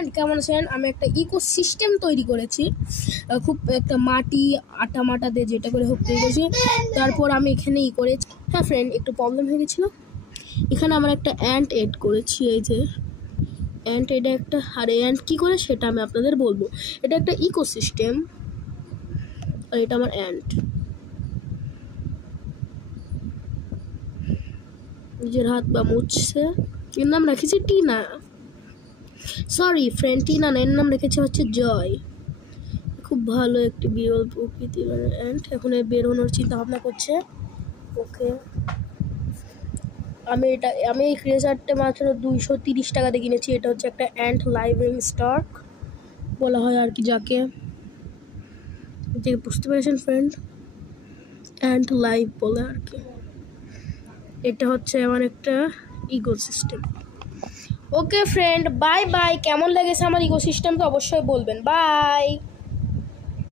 Friend কেমন আছেন? আমি একটা ইকোসিস্টেম তৈরি করেছি, খুব একটা মাটি আটা মাটা দিয়ে যেটা করে হোক তৈরি করেছি। তারপর আমি এখানে করেছি। হ্যাঁ ফ্রেন্ড, একটু প্রবলেম হয়ে গেছিলো। এখানে আমার একটা অ্যান্ট এড করেছি, এই যে অ্যান্ট, এটা একটা। আর অ্যান্ট কী করে সেটা আমি আপনাদের বলবো। এটা একটা ইকোসিস্টেম, আর এটা আমার অ্যান্ট। নিজের হাত বা মুছছে। এর নাম রেখেছি টিনা, সরি ফ্রেন্ড, টিনা না, এর নাম রেখেছে হচ্ছে জয়। খুব ভালো একটি বিরল প্রকৃতির অ্যান্ট। এখন বেরোনোর চিন্তা ভাবনা করছে। ওকে, আমি এই ক্রেজারটা মাত্র 230 টাকাতে কিনেছি। এটা হচ্ছে একটা অ্যান্ট লাইভিং স্টক বলা হয় আর কি, যাকে বুঝতে পেরেছেন ফ্রেন্ড, অ্যান্ট লাইভ বলে আর কি। এটা হচ্ছে আমার একটা ইকোসিস্টেম। ওকে ফ্রেন্ড, বাই বাই। কেমন লেগেছে আমার ইকোসিস্টেমটা অবশ্যই বলবেন। বাই।